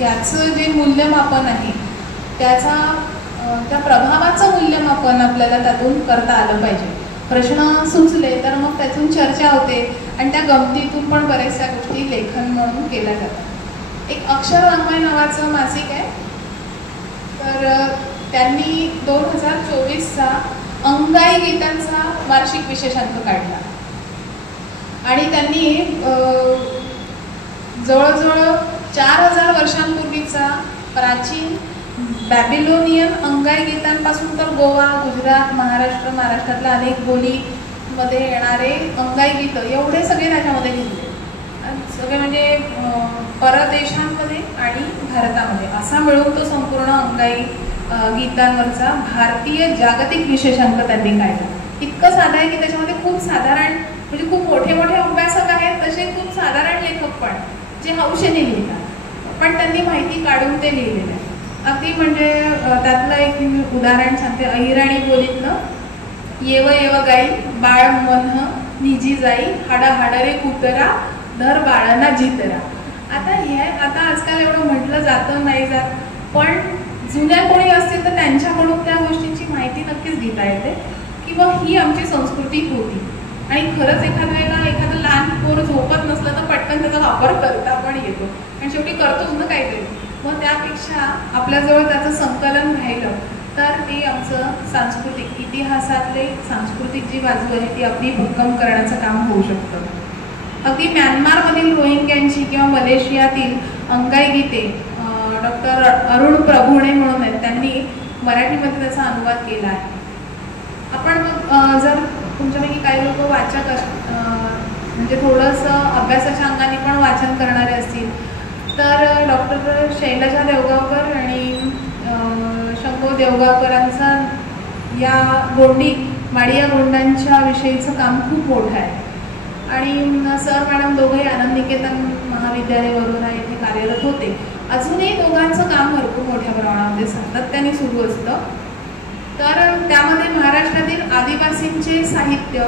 याचं जे मूल्यमापन आहे त्याचा त्या प्रभावाचं मूल्यमापन आपल्याला त्यातून करता आलं पाहिजे. प्रश्न सुचले तर मग त्यातून चर्चा होते आणि त्या गमतीतून पण बऱ्याचशा गोष्टी लेखन म्हणून केल्या जातात. एक अक्षर वाङ्मय नावाचं मासिक आहे, तर त्यांनी 2024चा अंगाई गीतांचा वार्षिक विशेषांक काढला आणि त्यांनी जवळजवळ 4000 वर्षांपूर्वीचा प्राचीन बॅबिलोनियन अंगाई गीतांपासून तर गोवा, गुजरात, महाराष्ट्रातल्या अनेक बोलीमध्ये येणारे अंगाई गीतं एवढे सगळे त्याच्यामध्ये घेतले. सगळे म्हणजे परदेशांमध्ये आणि भारतामध्ये असा मिळून तो संपूर्ण अंगाई गीतांवरचा भारतीय जागतिक विशेषांक त्यांनी काढला. इतकं साधं आहे की त्याच्यामध्ये खूप साधारण म्हणजे खूप मोठे मोठे अभ्यासक आहेत, तसे खूप साधारण लेखक पण जे हौशेने लिहितात, पण त्यांनी माहिती काढून ते लिहिलेलं आहे. अगदी म्हणजे त्यातलं एक उदाहरण सांगते. अहिराणी बोलीतलं येव येव गाई बाळ मन निजी जाई हाडा हाडा रे कुतरा धर बाळांना जितरा. आता आजकाल एवढं म्हटलं जातं नाही जात, पण जुन्या कोणी असतील तर त्यांच्याकडून त्या गोष्टींची माहिती नक्कीच घेता येते किंवा ही आमची संस्कृती होती. आणि खरंच एखाद्या वेळेला एखादं लहान पोर झोपत नसलं तर पटकन त्याचा वापर करता पण येतो आणि शेवटी करतोच ना काहीतरी. मग त्यापेक्षा आपल्याजवळ त्याचं संकलन राहिलं तर ते आमचं सांस्कृतिक इतिहासातले सांस्कृतिक जी बाजू आहे ती आपली भक्कम करण्याचं काम होऊ शकतं. अगदी म्यानमारमधील रोहिंग्यांची किंवा मलेशियातील अंगाई गीते डॉक्टर अरुण प्रभुणे म्हणून आहेत, त्यांनी मराठीमध्ये त्याचा अनुवाद केला आहे. आपण जर तुमच्यापैकी काही लोक वाचक म्हणजे थोडंसं अभ्यासाच्या अंगाने पण वाचन करणारे असतील तर डॉक्टर शैलजा देवगावकर आणि शंभू देवगावकरांचा या गोंडी माडिया गोंडांच्या विषयीचं काम खूप मोठं आहे. आणि सर मॅडम दोघंही आनंद निकेतन महाविद्यालय वरोरा येथे कार्यरत होते. अजूनही दोघांचं काम भरपूर मोठ्या प्रमाणामध्ये सातत्याने सुरू असतं. तर त्यामध्ये महाराष्ट्रातील आदिवासींचे साहित्य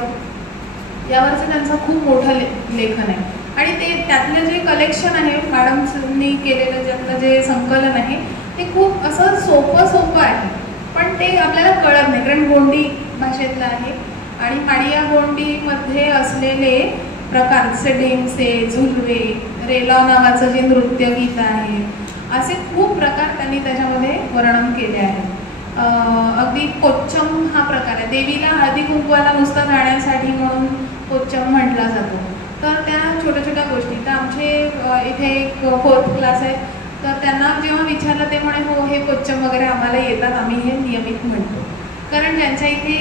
यावरचं त्यांचं खूप मोठं लेखन आहे आणि ते त्यातलं जे कलेक्शन आहे मॅडमनी केलेलं ज्यातलं जे संकलन आहे ते खूप असं सोपं आहे, पण ते आपल्याला कळत नाही कारण गोंडी भाषेतलं आहे. आणि माडिया गोंडीमध्ये असलेले प्रकार जसे ढेमसे, झुलवे, रेला नावाचं जे नृत्यगीत आहे असे खूप प्रकार त्यांनी त्याच्यामध्ये वर्णन केले आहे. अगदी कोच्चम हा प्रकार आहे. देवीला हळदी कुंकवाला नुसतं जाण्यासाठी म्हणून कोच्चम म्हटला जातो. तर त्या छोट्या छोट्या गोष्टी तर आमचे इथे एक 4th क्लास आहे, तर त्यांना जेव्हा विचारलं ते म्हणे हो हे कोच्चम वगैरे आम्हाला येतात, आम्ही हे नियमित म्हणतो. कारण त्यांच्या इथे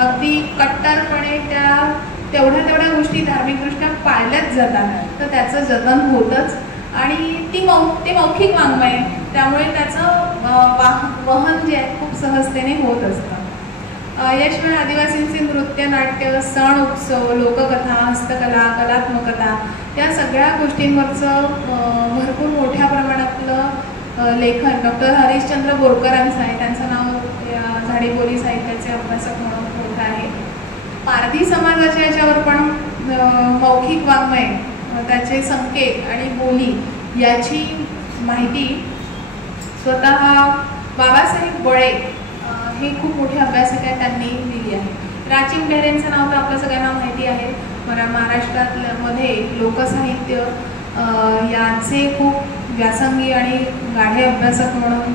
अगदी कट्टरपणे तेवढ्या गोष्टी धार्मिकदृष्ट्या पाळल्याच जातात, तर त्याचं जतन होतंच. आणि ते मौखिक वाङ्मय आहे, त्यामुळे त्याचं वहन जे आहे खूप सहजतेने होत असतं. याशिवाय आदिवासींचे नृत्य, नाट्य, सण, उत्सव, लोककथा, हस्तकला, कलात्मकता या सगळ्या गोष्टींवरचं भरपूर मोठ्या प्रमाणातलं लेखन डॉक्टर हरिश्चंद्र बोरकरांचं आहे. त्यांचं नाव झाडीबोली साहित्याचे अभ्यासक म्हणून मोठं आहे. पारधी समाजाच्या याच्यावर पण मौखिक वाङ्मय, त्याचे संकेत आणि बोली याची माहिती स्वतः बाबासाहेब बळे हे खूप मोठे अभ्यासक आहेत, त्यांनी दिली आहे. राचिंग ढेरेंचं नाव तर आपल्या सगळ्यांना माहिती आहे. महाराष्ट्रामध्ये लोकसाहित्य याचे खूप व्यासंगी आणि गाढे अभ्यासक म्हणून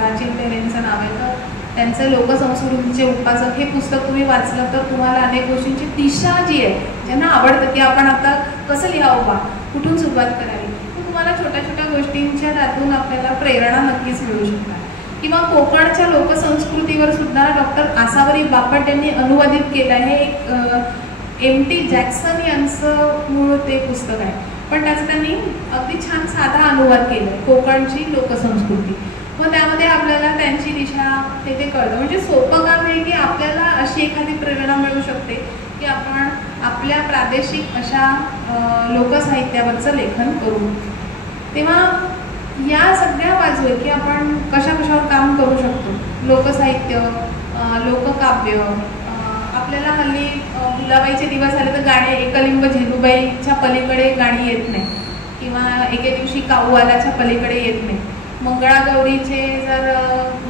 राचिंग ढेरेंचं नाव आहे. तर त्यांचं लोकसंस्कृतीचे उत्पादक हे पुस्तक तुम्ही वाचलं तर तुम्हाला अनेक गोष्टींची दिशा जी आहे ज्यांना आवडतं की आपण आता कसं लिहावं बा, कुठून सुरुवात करावी, तर तुम्हाला छोट्या छोट्या गोष्टींच्या त्यातून आपल्याला प्रेरणा नक्कीच मिळू शकतात. किंवा कोकणच्या लोकसंस्कृतीवर सुद्धा डॉक्टर आसावरी बापट यांनी अनुवादित केलं आहे. एक M.T. जॅक्सन यांचं मूळ ते पुस्तक आहे, पण त्याचं त्यांनी अगदी छान साधा अनुवाद केला आहे, कोकणची लोकसंस्कृती. मग त्यामध्ये आपल्याला त्यांची दिशा ते कळतं. म्हणजे सोपं काम आहे की आपल्याला अशी एखादी प्रेरणा मिळू शकते की आपण आपल्या प्रादेशिक अशा लोकसाहित्यावरचं लेखन करू. तेव्हा या सगळ्या बाजू आहे की आपण कशावर काम करू शकतो. लोकसाहित्य, लोककाव्य, आपल्याला हल्ली गुलाबाईचे दिवस आले तर गाणे एकलिंब झेलूबाईच्या पलीकडे गाणी येत नाही, किंवा एके दिवशी काऊवालाच्या पलीकडे येत नाही, मंगळागौरीचे जर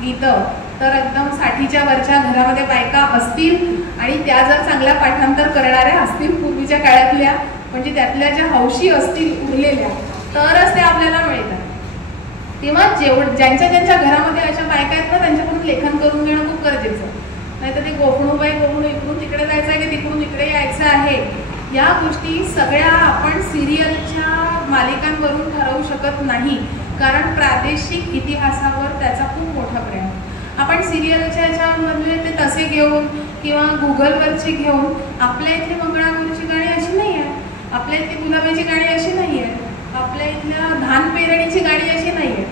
गीतं तर एकदम 60च्या वरच्या घरामध्ये बायका असतील आणि त्या जर चांगल्या पाठांतर करणाऱ्या असतील पूर्वीच्या काळातल्या, म्हणजे त्यातल्या ज्या हौशी असतील उरलेल्या, तरच ते आपल्याला मिळतात. तेव्हा ज्यांच्या घरामध्ये अशा बायका आहेत ना, त्यांच्याकडून लेखन करून घेणं खूप गरजेचं. नाही तर ते गोफणूबाई इकडून तिकडे जायचं आहे की तिकडून इकडे यायचं आहे, या गोष्टी सगळ्या आपण सिरियलच्या मालिकांवरून ठरवू शकत नाही, कारण प्रादेशिक इतिहासावर त्याचा खूप मोठा परिणाम. आपण सिरियलच्या ह्याच्यामधले ते तसे घेऊन किंवा गुगलवरचे घेऊन आपल्या इथली मंगळागौरीची गाणी अशी नाही आहे, आपल्या इथली गुलाबाची गाणी अशी नाही आहे, आपल्या इथल्या धान पेरणीची गाणी अशी नाही आहे.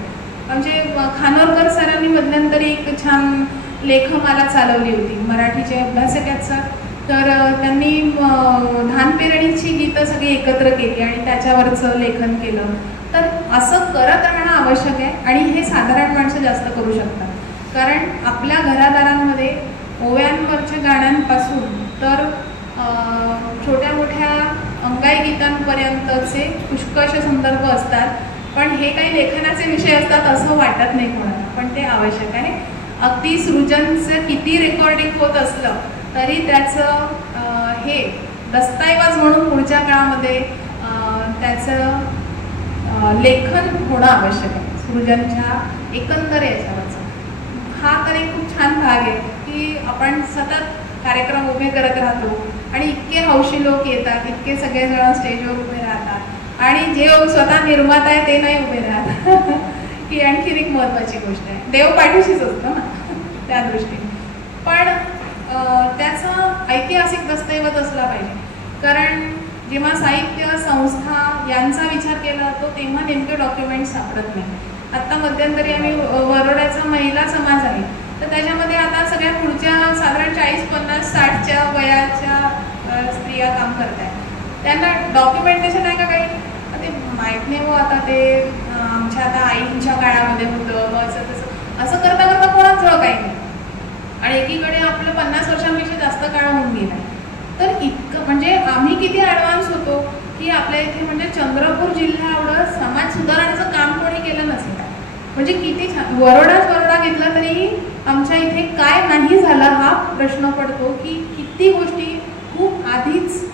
म्हणजे खानोरकर सरांनी मध्यंतरी एक छान लेखमाला चालवली होती मराठीचे अभ्यासकाचं, तर त्यांनी धान पेरणीची गीतं सगळी एकत्र केली आणि त्याच्यावरचं लेखन केलं. तर असं करत राहणं आवश्यक आहे आणि हे साधारण माणसं जास्त करू शकतात, कारण आपल्या घरादारांमध्ये ओव्यांवरच्या गाण्यांपासून तर छोट्या मोठ्या अंगाई गीतांपर्यंतचे पुष्कळसे संदर्भ असतात. पण हे काही लेखनाचे विषय असतात असं वाटत नाही कोणाला, पण ते आवश्यक आहे. अगदी सृजनचं किती रेकॉर्डिंग होत असलं तरी त्याचं हे दस्तऐवज म्हणून पुढच्या काळामध्ये त्याचं लेखन होणं आवश्यक आहे सृजनच्या एकंदर याच्यावरचं. हा तर एक खूप छान भाग आहे की आपण सतत कार्यक्रम उभे करत राहतो आणि इतके हौशी लोक येतात, इतके सगळेजण स्टेजवर उभे राहतात आणि जे स्वतः निर्माता आहे ते नाही उभे राहतात ही आणखीन एक महत्त्वाची गोष्ट आहे. देव पाठीशीच असतो ना त्या दृष्टीने, पण त्याचा ऐतिहासिक दस्तऐवज असला पाहिजे, कारण जेव्हा साहित्य संस्था यांचा विचार केला जातो तेव्हा नेमके डॉक्युमेंट सापडत नाही. आत्ता मध्यंतरी आम्ही वरोड्याचा महिला समाज आहे, तर त्याच्यामध्ये आता सगळ्या पुढच्या साधारण 40, 50, 60च्या वयाच्या स्त्रिया काम करत आहेत. त्यांना डॉक्युमेंटेशन आहे का काही ते माहीत नाही. हो आता ते आमच्या आता आईंच्या काळामध्ये होतं असं करता करता कोणाच जवळ काही नाही आणि एकीकडे आपलं 50 वर्षांपेक्षा जास्त काळ होऊन गेला. तर इतकं म्हणजे आम्ही किती ॲडव्हान्स होतो की आपल्या इथे म्हणजे चंद्रपूर जिल्हा एवढं समाज सुधारण्याचं काम कोणी केलं नसेल. म्हणजे किती छान वरोडा घेतला तरी आमच्या इथे काय नाही झालं हा प्रश्न पडतो की किती गोष्टी खूप आधीच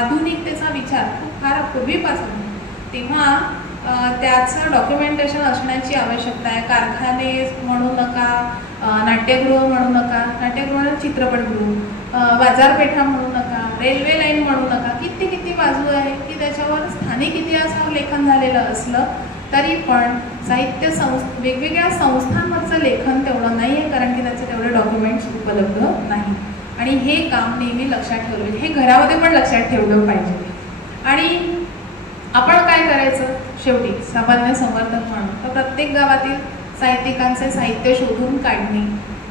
आधुनिकतेचा विचार खूप फार पूर्वीपासून, तेव्हा त्याचं डॉक्युमेंटेशन असण्याची आवश्यकता आहे. कारखाने म्हणू नका, नाट्यगृह म्हणू नका, नाट्यगृह चित्रपटगृह, बाजारपेठा म्हणू नका, रेल्वे लाईन म्हणू नका, किती बाजू आहे की त्याच्यावर स्थानिक इतिहासावर लेखन झालेलं असलं तरी पण साहित्य वेगवेगळ्या संस्थांवरचं लेखन तेवढं नाही आहे, कारण की त्याचे तेवढे डॉक्युमेंट्स उपलब्ध नाही. आणि हे काम नेहमी लक्षात ठेवलं पाहिजे, हे घरामध्ये पण लक्षात ठेवलं पाहिजे. आणि आपण काय करायचं शेवटी सामान्य संवर्धक म्हणून, तर प्रत्येक गावातील साहित्यिकांचे साहित्य शोधून काढणे,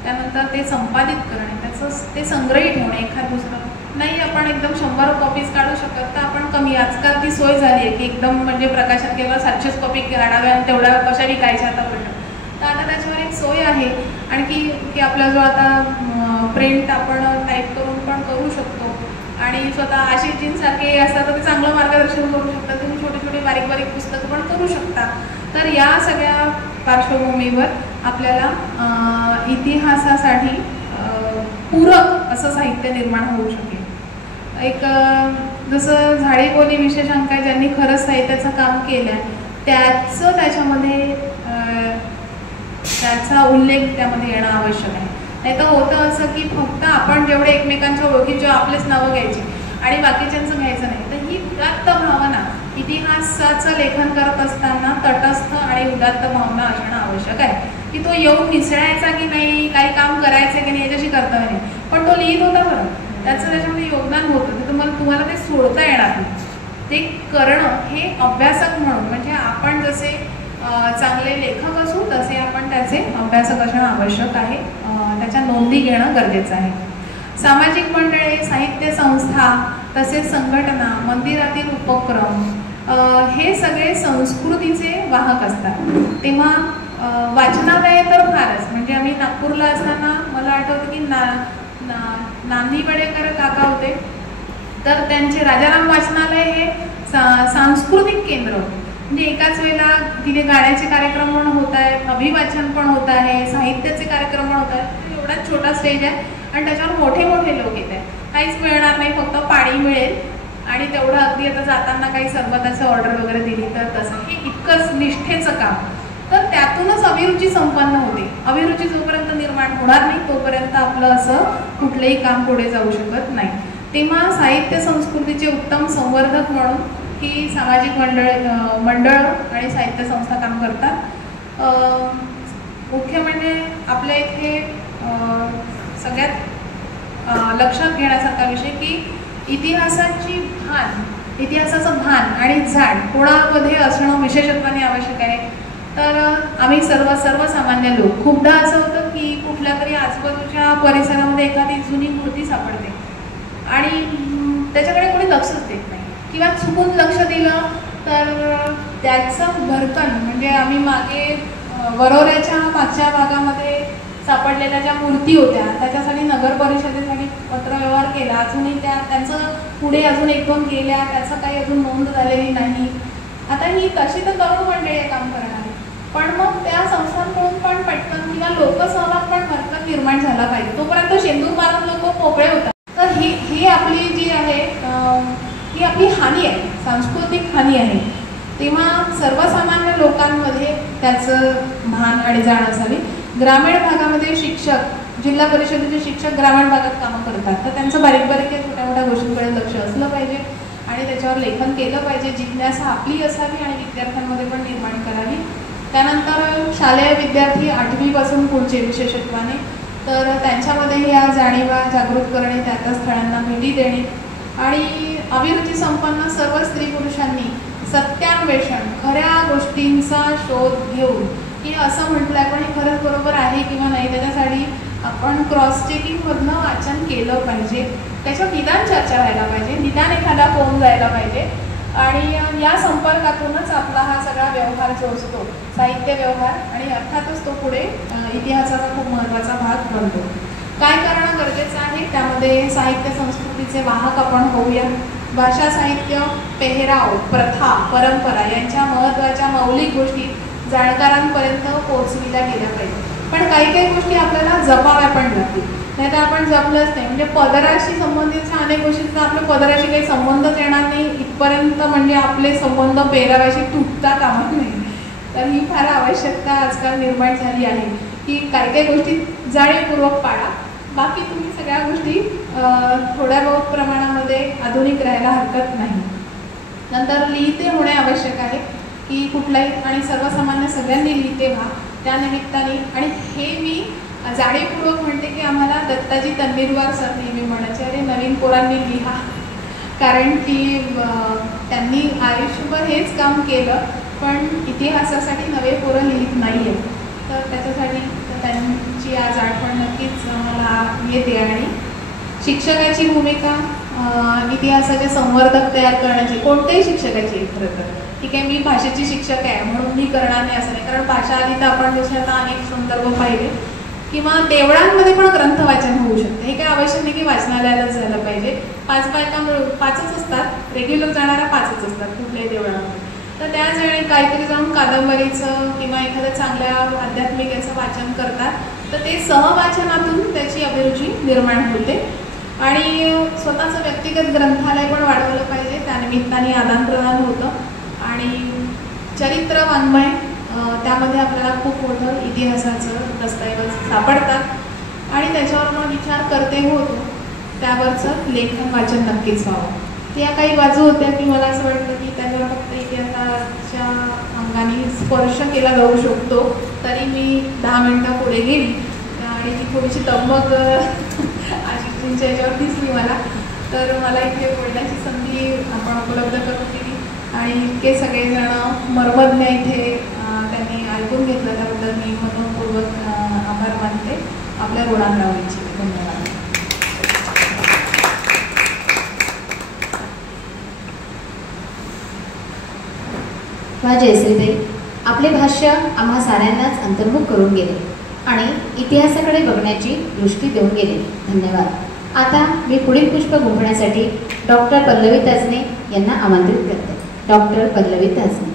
त्यानंतर ते संपादित करणे, त्याचं ते संग्रही ठेवणे. एखाद दुसरं नाही आपण एकदम 100 कॉपीज काढू शकत, तर आपण कमी, आजकाल ती सोय झाली आहे की एकदम म्हणजे प्रकाशन केलं 700 कॉपी काढाव्या आणि तेवढ्या कशा विकायच्या आता पण. तर आता त्याच्यावर एक सोय आहे आणखी की आपला जो आता प्रिंट आपण टाईप करून पण करू शकतो आणि स्वतः आशिषजींसारखे असतात तर ते चांगलं मार्गदर्शन करू शकतात. तुम्ही छोटे बारीक पुस्तकं पण करू शकता. तर या सगळ्या पार्श्वभूमीवर आपल्याला इतिहासासाठी पूरक असं साहित्य निर्माण होऊ शकेल. एक जसं झाडीबोली विशेषांक आहे, ज्यांनी खरंच साहित्याचं काम केलं त्याचं त्याच्यामध्ये त्याचा उल्लेख त्यामध्ये येणं आवश्यक आहे. नाही तर होतं असं की फक्त आपण जेवढे एकमेकांच्या ओळखीचे आपलेच नावं घ्यायची आणि बाकीच्यांचं घ्यायचं नाही. तर ही उदात्त भावना इतिहासाचं लेखन करत असताना तटस्थ आणि उदात्त भावना असणं आवश्यक आहे की तो येऊन मिसळायचा की नाही, काही काम करायचं की नाही याच्याशी कर्तव्य नाही, पण तो लिहित होता बरं, त्याचं त्याच्यामध्ये योगदान होतं. ते तुम्हाला ते सोडता येणार नाही. ते करणं हे अभ्यासक म्हणून, म्हणजे आपण जसे चांगले लेखक असू तसे आपण त्याचे अभ्यासक असणं आवश्यक आहे, त्याच्या नोंदी घेणं गरजेचं आहे. सामाजिक मंडळे, साहित्य संस्था, तसेच संघटना, मंदिरातील उपक्रम हे सगळे संस्कृतीचे वाहक असतात. तेव्हा वाचनालय तर फारच, म्हणजे आम्ही नागपूरला असताना मला आठवतं की नांदी बडेकर काका होते, तर त्यांचे राजाराम वाचनालय हे सांस्कृतिक केंद्र होते. म्हणजे एकाच वेळेला तिथे गाण्याचे कार्यक्रम पण होत आहेत, अभिवाचन पण होत आहे, साहित्याचे कार्यक्रम पण होत आहेत. एवढा छोटा स्टेज आहे आणि त्याच्यावर मोठे मोठे लोक येत आहेत. काहीच मिळणार नाही, फक्त पाणी मिळेल आणि तेवढं अगदी आता जाताना काही सरबताचं ऑर्डर वगैरे दिली तर तसं. हे इतकंच निष्ठेचं काम. तर त्यातूनच अभिरुची संपन्न होते. अभिरुची जोपर्यंत निर्माण होणार नाही तोपर्यंत आपलं असं कुठलंही काम पुढे जाऊ शकत नाही. तेव्हा साहित्य संस्कृतीचे उत्तम संवर्धक म्हणून ही सामाजिक मंडळ आणि साहित्य संस्था काम करतात. मुख्य म्हणजे आपल्या इथे सगळ्यात लक्षात घेण्यासारखा विषय की इतिहासाचं भान आणि जाण कोणामध्ये असणं विशेषत्वाने आवश्यक आहे. तर आम्ही सर्वसामान्य लोक खूपदा असं होतं की कुठल्या तरी आजूबाजूच्या परिसरामध्ये एखादी जुनी मूर्ती सापडते आणि त्याच्याकडे कोणी लक्षच देत नाही किंवा चुकून लक्ष दिलं तर त्याचं भरकन म्हणजे आम्ही मागे वरोऱ्याच्या मागच्या भागामध्ये सापडलेल्या ज्या मूर्ती होत्या त्याच्यासाठी नगर परिषदेसाठी पत्रव्यवहार केला. अजूनही त्यांचं पुढे अजून एक दोन गेल्या, त्याचं काही अजून नोंद झालेली नाही. आता ही तशी तर तरुण मंडळी काम करणार पण मग त्या संस्थांकडून पण पटकन किंवा लोकसहभाग पण भरकन निर्माण झाला पाहिजे. तोपर्यंत शेंदूर मारून लोक मोकळे होतात. तर ही आपली जी आहे ही आपली हानी आहे, सांस्कृतिक हानी आहे. तेव्हा सर्वसामान्य लोकांमध्ये त्याचं भान आणि जाण असावी. ग्रामीण भागामध्ये शिक्षक, जिल्हा परिषदेचे शिक्षक ग्रामीण भागात कामं करतात तर त्यांचं बारीक छोट्या मोठ्या गोष्टींकडे लक्ष असलं पाहिजे आणि त्याच्यावर लेखन केलं पाहिजे. जिज्ञासा आपली असावी आणि विद्यार्थ्यांमध्ये पण निर्माण करावी. त्यानंतर शालेय विद्यार्थी 8वी पासून पुढचे विशेषत्वाने तर त्यांच्यामध्ये या जाणीवा जागृत करणे, त्या त्या स्थळांना भेटी देणे आणि अभिरुची संपन्न सर्व स्त्री पुरुषांनी सत्यान्वेषण, खऱ्या गोष्टींचा शोध घेऊन की असं म्हटलं पण हे खरंच बरोबर आहे किंवा नाही त्याच्यासाठी आपण क्रॉस चेकिंगमधनं वाचन केलं पाहिजे. त्याच्यावर निदान चर्चा व्हायला पाहिजे, निदान एखादा फोन जायला पाहिजे आणि या संपर्कातूनच आपला हा सगळा व्यवहार जो असतो साहित्य व्यवहार आणि अर्थातच तो पुढे इतिहासाचा खूप महत्त्वाचा भाग बनतो. काय करणं गरजेचं आहे त्यामध्ये साहित्य संस्कृतीचे वाहक आपण होऊया. भाषा साहित्य, पेहराव, प्रथा, परंपरा यांच्या महत्त्वाच्या मौलिक गोष्टी जाणकारांपर्यंत पोहोचविल्या गेल्या पाहिजे. पण काही गोष्टी आपल्याला जपाव्या पण लागतील, नाही तर आपण जपलंच नाही. म्हणजे पदराशी संबंधितच्या अनेक गोष्टींचा आपल्या पदराशी काही संबंधच येणार नाही इथपर्यंत म्हणजे आपले संबंध पेहराव्याशी तुटता कामा नाही. तर ही फार आवश्यकता आजकाल निर्माण झाली आहे की काही गोष्टी जाणीवपूर्वक पाळा. बाकी तुम्ही सगळ्या गोष्टी थोड्या बहुत प्रमाणामध्ये आधुनिक राहायला हरकत नाही. नंतर लिहिते होणे आवश्यक आहे की कुठलाही आणि सर्वसामान्य सगळ्यांनी लिहिते व्हा त्या निमित्ताने. आणि हे मी जाणीवपूर्वक म्हणते की आम्हाला दत्ताजी तन्वीरवार सर नेहमी म्हणायचे अरे नवीन पोरांनी लिहा, कारण की त्यांनी आयुष्यभर हेच काम केलं पण इतिहासासाठी नवे पोरं लिहित नाही आहेत. तर त्याच्यासाठी त्यांची आज आठवण नक्कीच मला येते. आणि शिक्षकाची भूमिका इतिहासाचे संवर्धक तयार करण्याची कोणत्याही शिक्षकाची आहे खरं तर. ठीक आहे, मी भाषेची शिक्षक आहे म्हणून मी करणार नाही असं नाही, कारण भाषा आली तर आपण त्याच्यात अनेक संदर्भ पाहिले किंवा देवळांमध्ये पण ग्रंथ वाचन होऊ शकते. हे काय आवश्यक नाही की वाचनालयालाच झालं पाहिजे. 5 बायका मिळून 5च असतात, रेग्युलर जाणाऱ्या 5च असतात कुठल्याही देवळामध्ये. तर त्याच वेळी काहीतरी जाऊन कादंबरीचं किंवा एखाद्या चांगल्या आध्यात्मिक याचं वाचन करतात तर ते सहवाचनातून त्याची अभिरुची निर्माण होते. आणि स्वतःचं व्यक्तिगत ग्रंथालय पण वाढवलं पाहिजे, त्यानिमित्ताने आदानप्रदान होतं. आणि चरित्र वाङ्मय त्यामध्ये आपल्याला खूप मोठं इतिहासाचं दस्तऐवज सापडतात आणि त्याच्यावर मग विचार करते होतो त्यावरचं लेखन वाचन नक्कीच व्हावं. या काही बाजू होत्या की मला असं वाटतं की त्याच्यावर फक्त इतिहासाच्या अंगाने स्पर्श केला जाऊ शकतो. तरी मी 10 मिनटं पुढे गेली आणि ती थोडीशी तब्बक आशिषजींच्या याच्यावर दिसली मला. तर मला इथे बोलण्याची संधी आपण उपलब्ध करून दिली आणि इतके सगळेजण मर्मज्ञ इथे त्यांनी ऐकून घेतलं त्याबद्दल मी मनपूर्वक आभार मानते. आपल्या ऋणात राहू इच्छिते. धन्यवाद. जयश्रीताई, आपले भाष्य आम्हा साऱ्यांनाच अंतर्मुख करून गेले आणि इतिहासाकडे बघण्याची दृष्टी देऊन गेले. धन्यवाद. आता मी पुढील पुष्प गुंफण्यासाठी डॉक्टर पल्लवी ताजने यांना आमंत्रित करते. डॉक्टर पल्लवी ताजने.